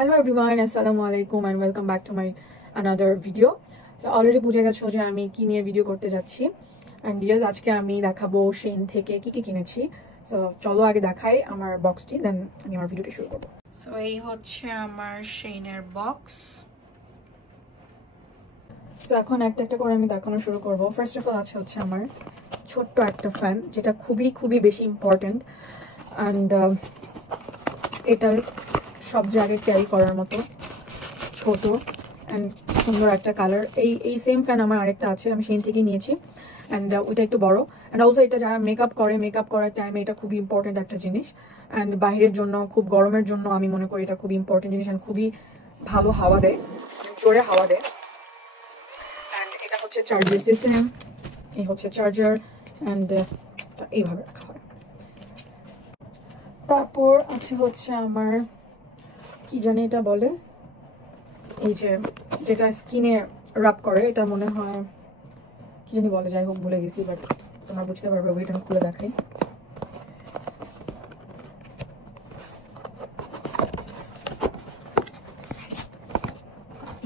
Hello everyone, assalamu alaikum and welcome back to my another video. So already বুঝে গেছো যে আমি কি নিয়ে ভিডিও করতে যাচ্ছি and yes আজকে আমি দেখাবো Shein থেকে কি কি কিনেছি। সো চলো আগে দেখাই আমার বক্সটি, দেন আমি আমার ভিডিওটি শুরু করব। সো এই হচ্ছে আমার Shein এর বক্স। সো এখন একটা একটা করে আমি দেখানো শুরু করব। ফার্স্ট অফ অল আছে হচ্ছে আমার ছোট্ট একটা ফ্যান, যেটা খুবই বেশি ইম্পর্টেন্ট and এটা সব জায়গায় ক্যারি করার মতো ছোট অ্যান্ড সুন্দর একটা কালার। এই সেম ফ্যান আমার আরেকটা আছে, আমি Shein থেকে নিয়েছি অ্যান্ড ওইটা একটু বড় অ্যান্ড অলসো এটা যারা মেকআপ করার টাইমে এটা খুবই ইম্পর্টেন্ট একটা জিনিস অ্যান্ড বাইরের জন্য খুব গরমের জন্য আমি মনে করি এটা খুবই ইম্পর্টেন্ট জিনিস অ্যান্ড খুবই ভালো হাওয়া দেয়, জোরে হাওয়া দেয়। অ্যান্ড এটা হচ্ছে চার্জার সিস্টেম, এই হচ্ছে চার্জার অ্যান্ড এইভাবে রাখা হয়। তারপর আছে হচ্ছে আমার কি জানি এটা বলে, এই যে যেটা স্কিনে রাব করে, এটা মনে হয় কি জানি বলে, যাই হোক ভুলে গেছি, বাট তোমরা বুঝতে পারবে। ওইটা আমি খুলে দেখাই।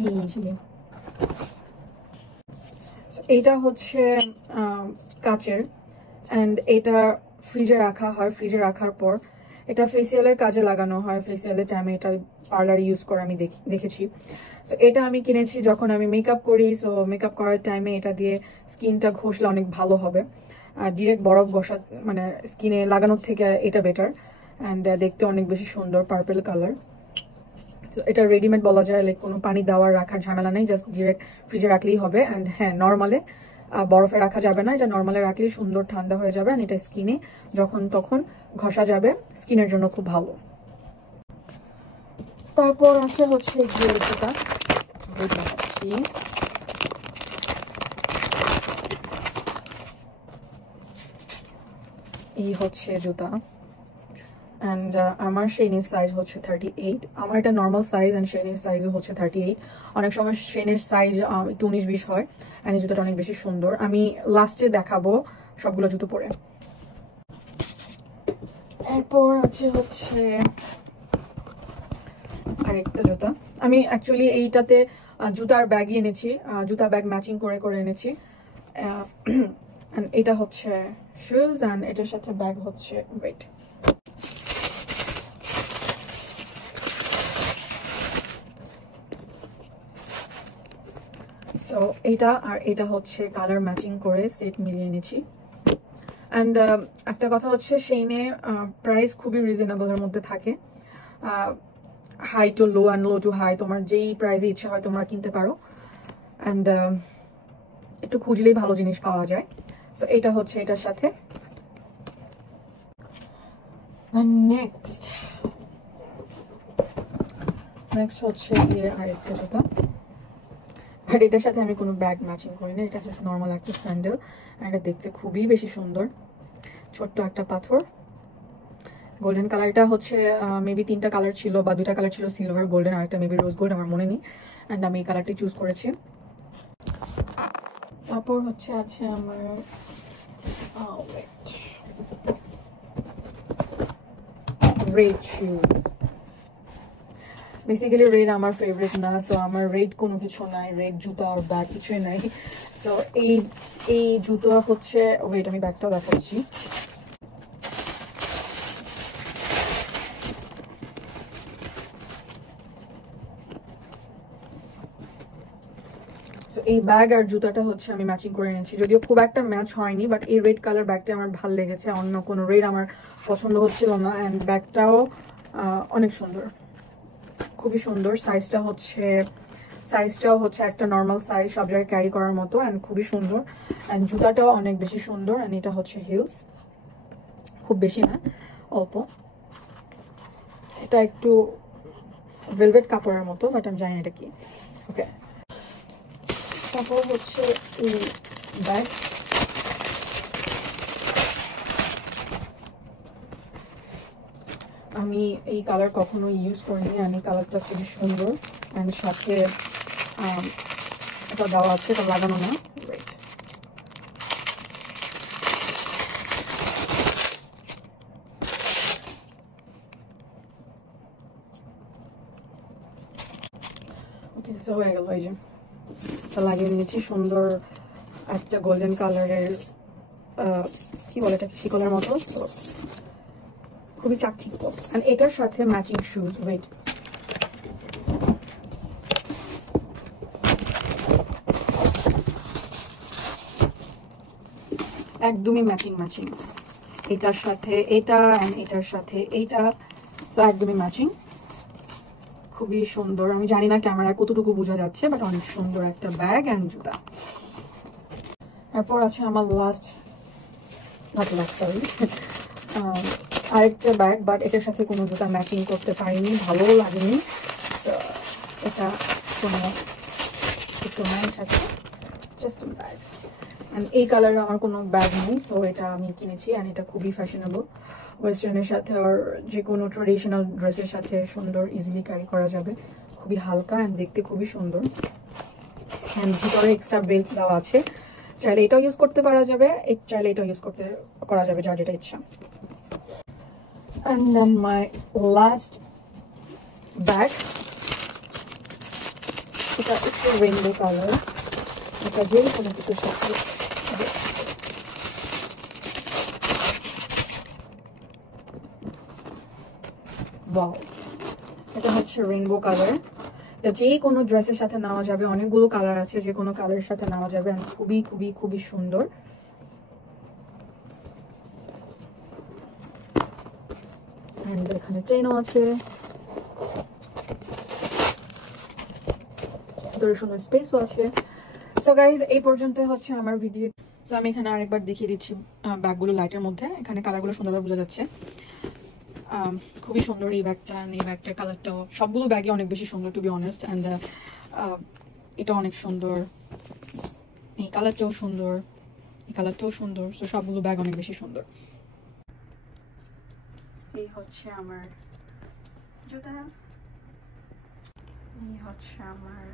এই যে এইটা হচ্ছে কাচের অ্যান্ড এটা ফ্রিজে রাখা হয়। ফ্রিজে রাখার পর এটা ফেসিয়ালের কাজে লাগানো হয়, ফেসিয়ালের টাইমে এটা পার্লারে ইউজ করে আমি দেখেছি। সো এটা আমি কিনেছি যখন আমি মেকআপ করি। সো মেকআপ করার টাইমে এটা দিয়ে স্কিনটা ঘষলে অনেক ভালো হবে। আর ডিরেক্ট বরফ ঘষা মানে স্কিনে লাগানোর থেকে এটা বেটার অ্যান্ড দেখতে অনেক বেশি সুন্দর, পার্পল কালার। তো এটা রেডিমেড বলা যায়, লাইক কোনো পানি দেওয়ার রাখার ঝামেলা নেই, জাস্ট ডিরেক্ট ফ্রিজে রাখলেই হবে। অ্যান্ড হ্যাঁ, নর্মালে বরফে রাখা যাবে না, এটা নর্মালে রাখলেই সুন্দর ঠান্ডা হয়ে যাবে অ্যান্ড এটা স্কিনে যখন তখন ঘষা যাবে, স্কিনের জন্য খুব ভালো। তারপর আছে হচ্ছে যে জুতা, দেখাচ্ছি। এই হচ্ছে জুতা অ্যান্ড আমার Shein-এর সাইজ হচ্ছে 38। আমার এটা নর্মাল সাইজ অ্যান্ড Shein-এর সাইজও হচ্ছে 38। অনেক সময় Shein-এর সাইজ একটু 19-20 হয় অ্যান্ড এই জুতাটা অনেক বেশি সুন্দর। আমি লাস্টে দেখাবো সবগুলো জুতো পরে। এরপর আছে হচ্ছে আরেকটা জুতা। আমি অ্যাকচুয়ালি এইটাতে জুতার ব্যাগই এনেছি, জুতা ব্যাগ ম্যাচিং করে এনেছি। এটা হচ্ছে শুজ অ্যান্ড এটার সাথে ব্যাগ হচ্ছে ওয়েট। সো এইটা আর এটা হচ্ছে কালার ম্যাচিং করে সেট মিলিয়ে এনেছি। অ্যান্ড একটা কথা হচ্ছে Shein-এ প্রাইস খুবই রিজনেবলের মধ্যে থাকে, high to low and low to high, তোমার যেই প্রাইসে ইচ্ছা হয় তোমরা কিনতে পারো অ্যান্ড একটু খুঁজলেই ভালো জিনিস পাওয়া যায়। সো এটা হচ্ছে এটার সাথে। নেক্সট হচ্ছে গিয়ে আরেকটা জুতা, বাট এটার সাথে আমি কোনো ব্যাগ ম্যাচিং করি না, এটা জাস্ট নর্মাল একটা স্যান্ডেল। এটা দেখতে খুবই বেশি সুন্দর, ছোট্ট একটা পাথর, গোল্ডেন কালারটা হচ্ছে মেবি 3টা কালার ছিল বা 2টা কালার ছিল, সিলভার, গোল্ডেন, আর একটা মেবি রোজ গোল্ড, আমার মনে নেই। অ্যান্ড আমি এই কালারটি চুজ করেছি। তারপর হচ্ছে আছে আমার রেড শুজ। বেসিক্যালি রেড আমার ফেভারিট না, সো আমার রেড কোনো কিছু নাই, রেড জুতা আর ব্যাগ কিছুই নাই। সো এই জুতো হচ্ছে ওয়েট, আমি ব্যাগটাও দেখাচ্ছি। সো এই ব্যাগ আর জুতাটা হচ্ছে আমি ম্যাচিং করে নিয়েছি, যদিও খুব একটা ম্যাচ হয়নি, বাট এই রেড কালার ব্যাগটা আমার ভালো লেগেছে, অন্য কোনো রেড আমার পছন্দ হচ্ছিল না। অ্যান্ড ব্যাগটাও অনেক সুন্দর, খুবই সুন্দর। সাইজটাও হচ্ছে একটা নর্মাল সাইজ, সব জায়গায় ক্যারি করার মতো অ্যান্ড খুবই সুন্দর। অ্যান্ড জুতাটাও অনেক বেশি সুন্দর অ্যান্ড এটা হচ্ছে হিলস, খুব বেশি না, অল্প। এটা একটু ভেলভেট কাপড়ের মতো, বাট আমি জানি না এটা কি। ওকে, তারপর হচ্ছে এই ব্যাগ। আমি এই কালার কখনো ইউজ করিনি, আমি কালারটা খুবই সুন্দর অ্যান্ড সাথে এটা দেওয়া আছে, এটা লাগানো না। ওকে, সো হয়ে গেল। এই যে লাগিয়ে নিয়েছি সুন্দর একটা গোল্ডেন কালারের, কি বলে এটাকে, শিকলের মতো। তো খুবই চাকচিক্য। এন্ড এটার সাথে ম্যাচিং শুজ। ওয়েট, একদমই ম্যাচিং ম্যাচিং। এটার সাথে এটা এন্ড এটার সাথে এইটা, সো একদমই ম্যাচিং। খুবই সুন্দর। আমি জানি না ক্যামেরায় কতটুকু বোঝা যাচ্ছে, বাট অনেক সুন্দর একটা ব্যাগ এন্ড জুতা। এরপর আছে আমার লাস্ট, সরি, আরেকটা ব্যাগ, বাট এটার সাথে কোনো জুতা ম্যাচিং করতে পারিনি, ভালো লাগেনি। এটা কোনো কিছু না, এটাকে জাস্ট ব্যাগ। অ্যান্ড এই কালারে আমার কোনো ব্যাগ নেই, সো এটা আমি কিনেছি। অ্যান্ড এটা খুবই ফ্যাশনেবল, ওয়েস্টার্নের সাথে আর যে কোনো ট্রেডিশনাল ড্রেসের সাথে সুন্দর ইজিলি ক্যারি করা যাবে। খুবই হালকা অ্যান্ড দেখতে খুবই সুন্দর। অ্যান্ড ভিতরে এক্সট্রা বেল্ট দেওয়া আছে, চাইলে এটাও ইউজ করতে পারা যাবে, চাইলে এটাও ইউজ করা যাবে, যার যেটা ইচ্ছা। And then my last bag, এটা একটু রেইনবো কালার। এটা যে কোনো কিছুর সাথে, ওয়াও, এটা হচ্ছে রেইনবো কালার। এটা যে কোনো ড্রেসের সাথে নেওয়া যাবে, অনেকগুলো কালার আছে, যে কোনো কালারের সাথে নেওয়া যাবে। খুবই খুবই খুবই সুন্দর। এখানে চেইনও আছে, ভিতরে সুন্দর স্পেসও আছে। সো গাইজ, এই পর্যন্ত হচ্ছে আমার ভিডিও। তো আমি এখানে আরেকবার দেখিয়ে দিচ্ছি ব্যাগগুলো লাইটের মধ্যে। এখানে কালারগুলো সুন্দরভাবে বোঝা যাচ্ছে। খুবই সুন্দর এই ব্যাগটা, এই ব্যাগটার কালারটাও, সবগুলো ব্যাগই অনেক বেশি সুন্দর, টু বি অনেস্ট। অ্যান্ড এটা অনেক সুন্দর, এই কালারটাও সুন্দর, এই কালারটাও সুন্দর। তো সবগুলো ব্যাগ অনেক বেশি সুন্দর। এই হচ্ছে আমার জুতা, এই হচ্ছে আমার